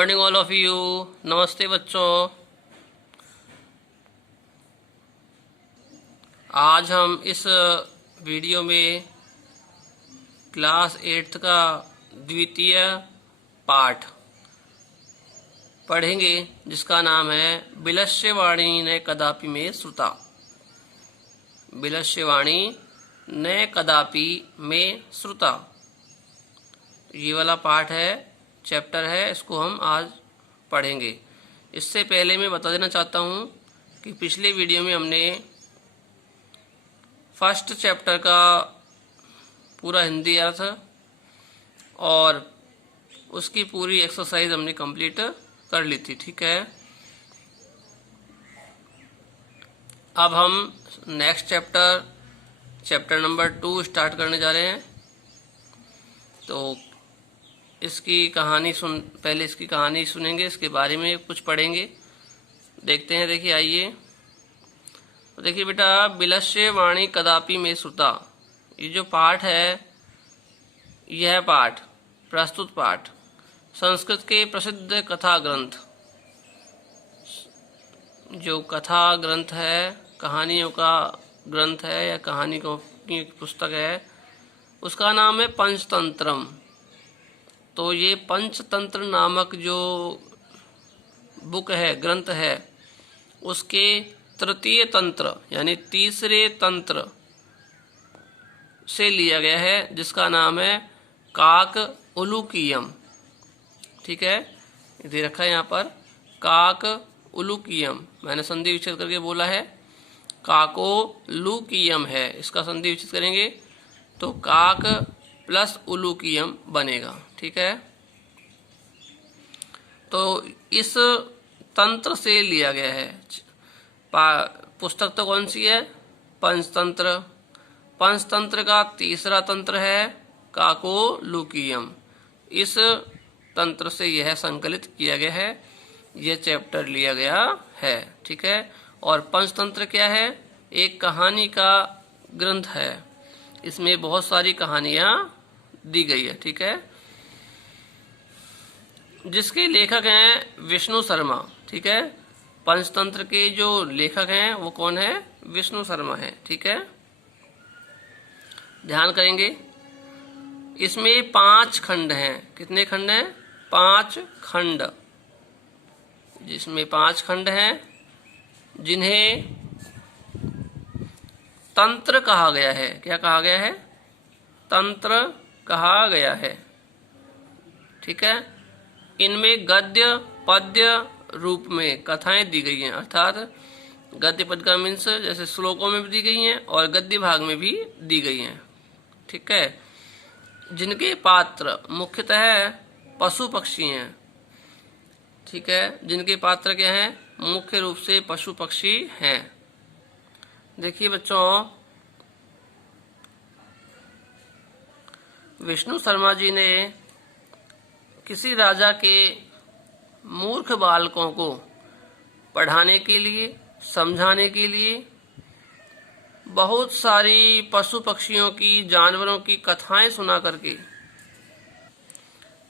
Morning all of you. नमस्ते बच्चों। आज हम इस वीडियो में क्लास 8th का द्वितीय पाठ पढ़ेंगे, जिसका नाम है विलस्यवाणी न कदापि में श्रुता। विलस्यवाणी न कदापि में श्रुता, ये वाला पाठ है, चैप्टर है, इसको हम आज पढ़ेंगे। इससे पहले मैं बता देना चाहता हूँ कि पिछले वीडियो में हमने फर्स्ट चैप्टर का पूरा हिंदी अर्थ और उसकी पूरी एक्सरसाइज हमने कंप्लीट कर ली थी, ठीक है। अब हम नेक्स्ट चैप्टर नंबर 2 स्टार्ट करने जा रहे हैं। तो इसकी कहानी पहले इसकी कहानी सुनेंगे, इसके बारे में कुछ पढ़ेंगे, देखते हैं। देखिए, आइए। तो देखिए बेटा, विलस्यवाणी कदापि में श्रुता, ये जो पाठ है, यह पाठ, प्रस्तुत पाठ संस्कृत के प्रसिद्ध कथा ग्रंथ, जो कथा ग्रंथ है, कहानियों का ग्रंथ है या कहानी की पुस्तक है, उसका नाम है पंचतंत्रम। तो ये पंचतंत्र नामक जो बुक है, ग्रंथ है, उसके तृतीय तंत्र यानी तीसरे तंत्र से लिया गया है, जिसका नाम है काक उलूकीयम। ठीक है, दे रखा है यहाँ पर काक उलूकीयम, मैंने संधि विच्छेद करके बोला है, काको लूकीयम है। इसका संधि विच्छेद करेंगे तो काक प्लस उलूकीयम बनेगा, ठीक है। तो इस तंत्र से लिया गया है। पुस्तक तो कौन सी है? पंचतंत्र। पंचतंत्र का तीसरा तंत्र है काको लूकीयम। इस तंत्र से यह संकलित किया गया है, यह चैप्टर लिया गया है, ठीक है। और पंचतंत्र क्या है? एक कहानी का ग्रंथ है, इसमें बहुत सारी कहानियां दी गई है, ठीक है, जिसके लेखक हैं विष्णु शर्मा, ठीक है। पंचतंत्र के जो लेखक हैं वो कौन है? विष्णु शर्मा है, ठीक है। ध्यान करेंगे, इसमें 5 खंड हैं। कितने खंड हैं? 5 खंड, जिसमें 5 खंड हैं, जिन्हें तंत्र कहा गया है। क्या कहा गया है? तंत्र कहा गया है, ठीक है। इनमें गद्य पद्य रूप में कथाएं दी गई हैं, अर्थात गद्य पद्य का मीन्स जैसे श्लोकों में भी दी गई हैं और गद्य भाग में भी दी गई हैं, ठीक है। जिनके पात्र मुख्यतः पशु पक्षी हैं, ठीक है। जिनके पात्र क्या हैं? मुख्य रूप से पशु पक्षी हैं। देखिए बच्चों, विष्णु शर्मा जी ने किसी राजा के मूर्ख बालकों को पढ़ाने के लिए, समझाने के लिए बहुत सारी पशु पक्षियों की, जानवरों की कथाएं सुना करके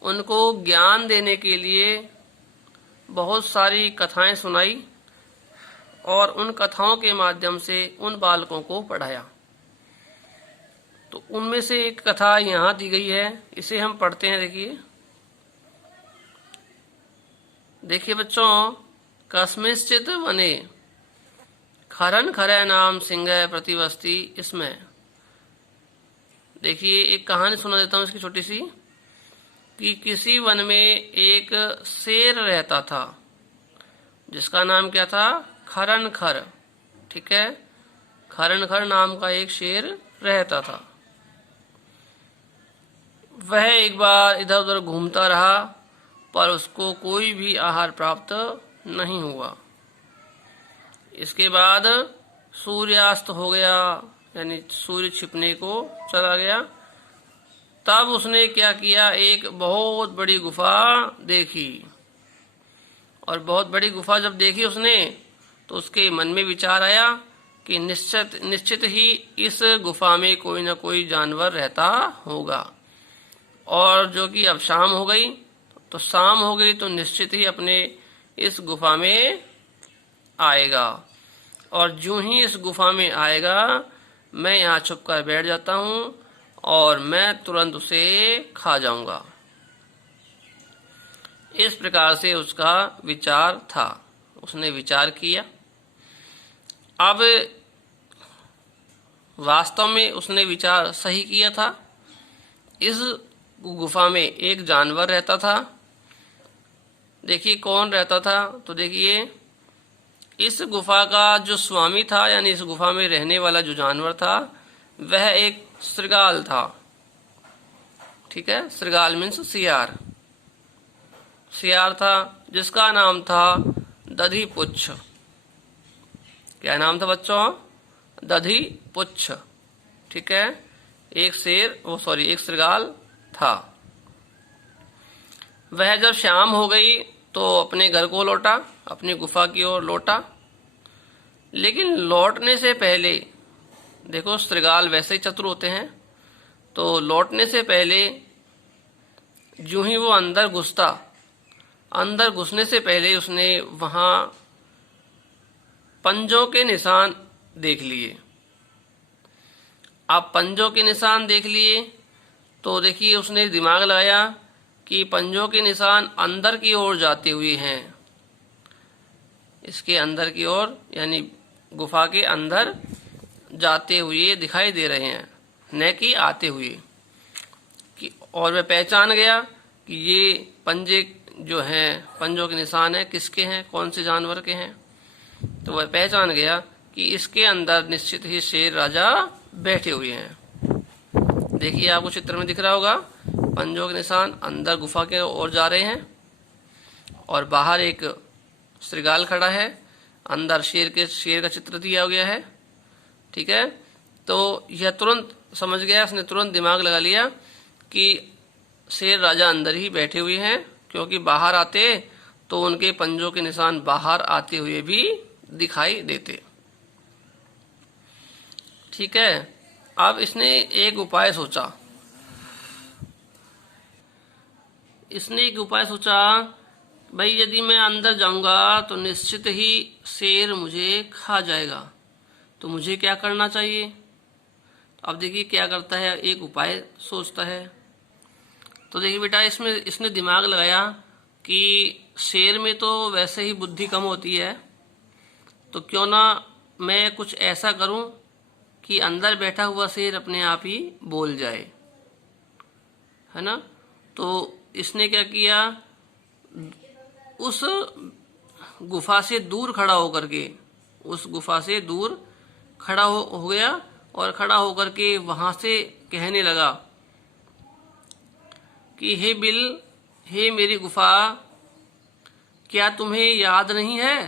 उनको ज्ञान देने के लिए बहुत सारी कथाएं सुनाई और उन कथाओं के माध्यम से उन बालकों को पढ़ाया। तो उनमें से एक कथा यहाँ दी गई है, इसे हम पढ़ते हैं। देखिए बच्चों, कस्मिंश्चित् वने खरन खरै नाम सिंह प्रतिवस्ति। इसमें देखिए, एक कहानी सुना देता हूँ इसकी छोटी सी, कि किसी वन में एक शेर रहता था, जिसका नाम क्या था? खरन खर, ठीक है। खरन खर नाम का एक शेर रहता था। वह एक बार इधर उधर घूमता रहा, पर उसको कोई भी आहार प्राप्त नहीं हुआ। इसके बाद सूर्यास्त हो गया, यानी सूर्य छिपने को चला गया। तब उसने क्या किया? एक बहुत बड़ी गुफा देखी, और बहुत बड़ी गुफा जब देखी उसने, तो उसके मन में विचार आया कि निश्चित ही इस गुफा में कोई न कोई जानवर रहता होगा। और जो कि अब शाम हो गई, तो शाम हो गई तो निश्चित ही अपने इस गुफा में आएगा, और जो ही इस गुफा में आएगा मैं यहाँ छुप कर बैठ जाता हूँ और मैं तुरंत उसे खा जाऊंगा। इस प्रकार से उसका विचार था, उसने विचार किया। अब वास्तव में उसने विचार सही किया था। इस गुफा में एक जानवर रहता था। देखिए कौन रहता था, तो देखिए इस गुफा का जो स्वामी था, यानी इस गुफा में रहने वाला जो जानवर था, वह एक श्रृगाल था। ठीक है, श्रृगाल मीन्स सियार। सियार था जिसका नाम था दधिपुच्छ। क्या नाम था बच्चों? दधिपुच्छ। ठीक है, एक श्रृगाल था। वह जब शाम हो गई तो अपने घर को लौटा, अपनी गुफा की ओर लौटा। लेकिन लौटने से पहले, देखो श्रृगाल वैसे ही चतुर होते हैं, तो लौटने से पहले जो ही वो अंदर घुसता, अंदर घुसने से पहले उसने वहां पंजों के निशान देख लिए। आप पंजों के निशान देख लिए तो देखिए उसने दिमाग लगाया कि पंजों के निशान अंदर की ओर जाते हुए हैं, इसके अंदर की ओर, यानी गुफा के अंदर जाते हुए दिखाई दे रहे हैं, न कि आते हुए। और वह पहचान गया कि ये पंजे जो हैं, पंजों के निशान हैं, किसके हैं, कौन से जानवर के हैं। तो वह पहचान गया कि इसके अंदर निश्चित ही शेर राजा बैठे हुए हैं। देखिए आपको चित्र में दिख रहा होगा, पंजों के निशान अंदर गुफा के ओर जा रहे हैं और बाहर एक श्रृगाल खड़ा है, अंदर शेर का चित्र दिया गया है। ठीक है, तो यह तुरंत समझ गया, इसने तुरंत दिमाग लगा लिया कि शेर राजा अंदर ही बैठे हुए हैं, क्योंकि बाहर आते तो उनके पंजों के निशान बाहर आते हुए भी दिखाई देते। ठीक है, अब इसने एक उपाय सोचा। भाई यदि मैं अंदर जाऊंगा तो निश्चित ही शेर मुझे खा जाएगा, तो मुझे क्या करना चाहिए। अब देखिए क्या करता है, एक उपाय सोचता है। तो देखिए बेटा, इसने दिमाग लगाया कि शेर में तो वैसे ही बुद्धि कम होती है, तो क्यों ना मैं कुछ ऐसा करूं कि अंदर बैठा हुआ शेर अपने आप ही बोल जाए, है ना। तो इसने क्या किया, उस गुफा से दूर खड़ा होकर के, उस गुफा से दूर खड़ा हो गया और खड़ा होकर के वहां से कहने लगा कि हे बिल, हे मेरी गुफा, क्या तुम्हें याद नहीं है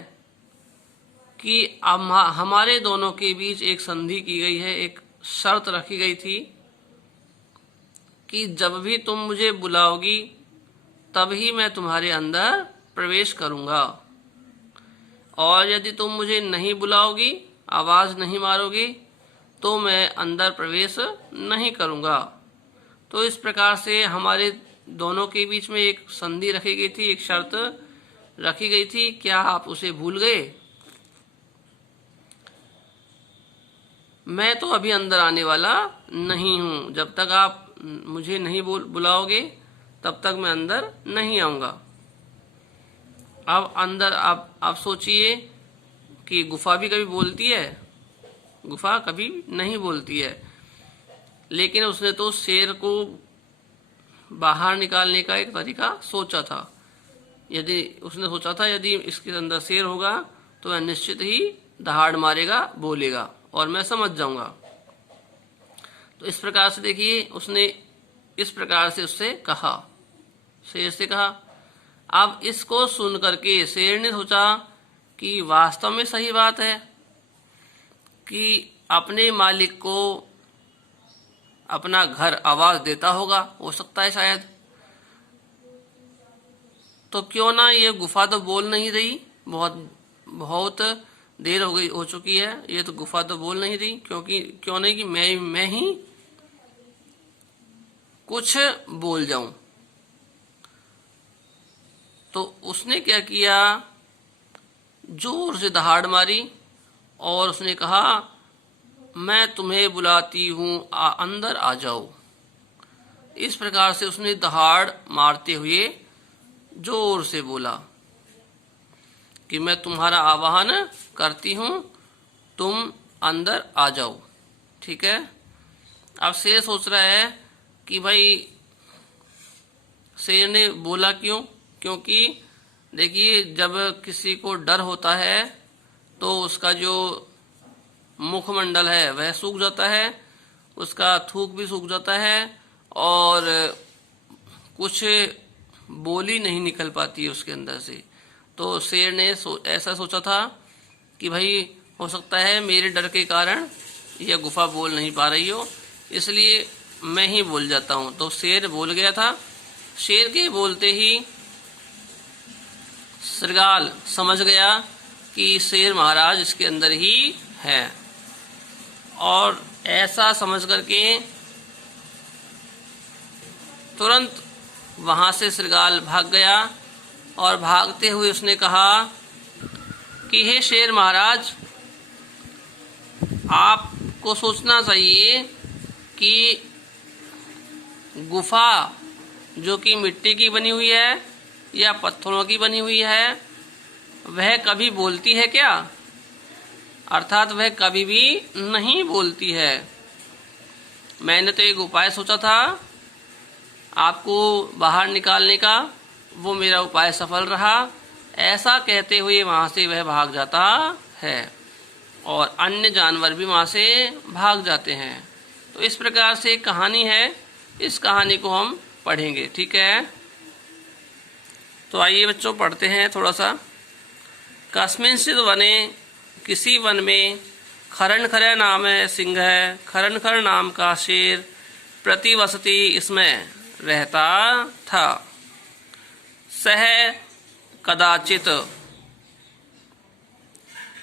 कि हमारे दोनों के बीच एक संधि की गई है, एक शर्त रखी गई थी कि जब भी तुम मुझे बुलाओगी तभी मैं तुम्हारे अंदर प्रवेश करूंगा, और यदि तुम मुझे नहीं बुलाओगी, आवाज नहीं मारोगी, तो मैं अंदर प्रवेश नहीं करूंगा। तो इस प्रकार से हमारे दोनों के बीच में एक संधि रखी गई थी, एक शर्त रखी गई थी। क्या आप उसे भूल गए? मैं तो अभी अंदर आने वाला नहीं हूं, जब तक आप मुझे नहीं बुलाओगे तब तक मैं अंदर नहीं आऊंगा। अब अंदर आप सोचिए कि गुफा भी कभी बोलती है? गुफा कभी नहीं बोलती है, लेकिन उसने तो शेर को बाहर निकालने का एक तरीका सोचा था। उसने सोचा था यदि इसके अंदर शेर होगा तो वह निश्चित ही दहाड़ मारेगा, बोलेगा और मैं समझ जाऊंगा। तो इस प्रकार से देखिए, उसने इस प्रकार से उससे कहा, शेर से कहा। अब इसको सुन करके शेर ने सोचा कि वास्तव में सही बात है कि अपने मालिक को अपना घर आवाज देता होगा, हो सकता है शायद। तो क्यों ना, ये गुफा तो बोल नहीं रही, बहुत देर हो चुकी है, ये तो गुफा तो बोल नहीं रही, क्यों नहीं कि मैं ही कुछ बोल जाऊं। तो उसने क्या किया, जोर से दहाड़ मारी और उसने कहा, मैं तुम्हें बुलाती हूँ, अंदर आ जाओ। इस प्रकार से उसने दहाड़ मारते हुए जोर से बोला कि मैं तुम्हारा आवाहन करती हूँ, तुम अंदर आ जाओ। ठीक है। अब शेर सोच रहा है कि भाई शेर ने बोला क्यों, क्योंकि देखिए जब किसी को डर होता है तो उसका जो मुखमंडल है वह सूख जाता है, उसका थूक भी सूख जाता है और कुछ बोली नहीं निकल पाती है उसके अंदर से। तो शेर ने ऐसा सोचा था कि भाई हो सकता है मेरे डर के कारण यह गुफा बोल नहीं पा रही हो, इसलिए मैं ही बोल जाता हूँ। तो शेर बोल गया था। शेर के बोलते ही श्रृगाल समझ गया कि शेर महाराज इसके अंदर ही है, और ऐसा समझ करके तुरंत वहां से श्रृगाल भाग गया और भागते हुए उसने कहा कि हे शेर महाराज, आपको सोचना चाहिए कि गुफा जो कि मिट्टी की बनी हुई है या पत्थरों की बनी हुई है, वह कभी बोलती है क्या? अर्थात वह कभी भी नहीं बोलती है। मैंने तो एक उपाय सोचा था आपको बाहर निकालने का, वो मेरा उपाय सफल रहा। ऐसा कहते हुए वहां से वह भाग जाता है और अन्य जानवर भी वहां से भाग जाते हैं। तो इस प्रकार से एक कहानी है, इस कहानी को हम पढ़ेंगे। ठीक है, तो आइए बच्चों पढ़ते हैं थोड़ा सा। कस्मिंश्चित् वने, किसी वन में, खरन खर नाम है सिंह है, खरन खर नाम का शेर प्रतिवसति इसमें रहता था। सह कदाचित,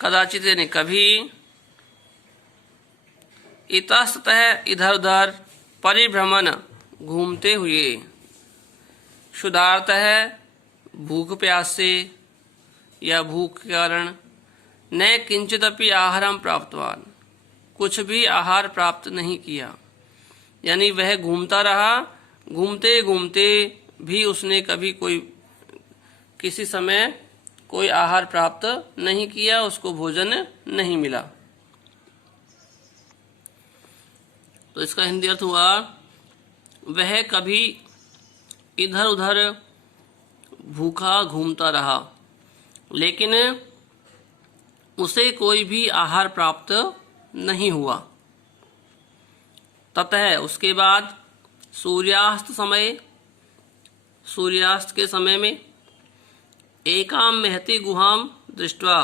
कदाचित यानी कभी, इतस्ततः इधर उधर, परिभ्रमण घूमते हुए, क्षुधार्तः भूख प्यास से या भूख के कारण, न किंचिदपि आहारम प्राप्तवान, कुछ भी आहार प्राप्त नहीं किया। यानी वह घूमता रहा, घूमते घूमते भी उसने कभी किसी समय कोई आहार प्राप्त नहीं किया, उसको भोजन नहीं मिला। तो इसका हिंदी अर्थ हुआ, वह कभी इधर उधर भूखा घूमता रहा लेकिन उसे कोई भी आहार प्राप्त नहीं हुआ। ततः उसके बाद सूर्यास्त समय, सूर्यास्त के समय में, एकाम महती गुहाम दृष्ट्वा,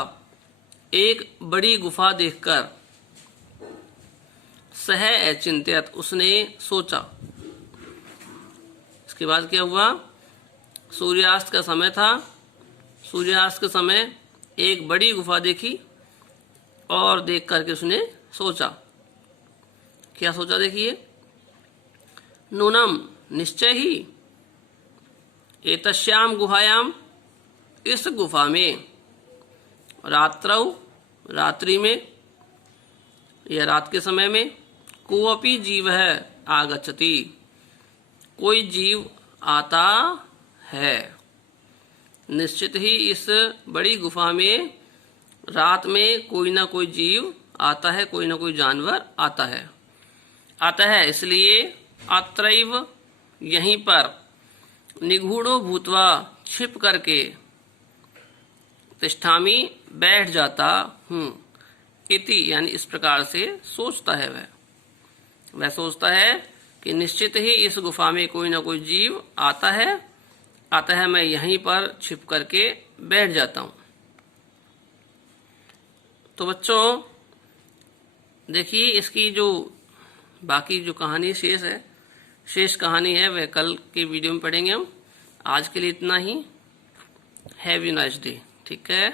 एक बड़ी गुफा देखकर, सह अचिंत्यत, उसने सोचा। इसके बाद क्या हुआ, सूर्यास्त का समय था, सूर्यास्त के समय एक बड़ी गुफा देखी और देख करके उसने सोचा। क्या सोचा देखिए, नूनम निश्चय ही, एतस्याम गुहायाम, इस गुफा में, रात्रौ, रात्रि में या रात के समय में, कोऽपि जीवः आगच्छति, कोई जीव आता है। निश्चित ही इस बड़ी गुफा में रात में कोई ना कोई जीव आता है, कोई ना कोई जानवर आता है। अतः इसलिए अत्रैव, यहीं पर, निगूढ़ो भूत्वा, छिप करके, तिष्ठामि, बैठ जाता हूँ, इति यानी इस प्रकार से सोचता है वह सोचता है कि निश्चित ही इस गुफा में कोई ना कोई जीव आता है, अतः मैं यहीं पर छिप करके बैठ जाता हूँ। तो बच्चों देखिए, इसकी जो बाकी जो कहानी शेष है, शेष कहानी है, वह कल के वीडियो में पढ़ेंगे हम। आज के लिए इतना ही। Have a nice day. ठीक है।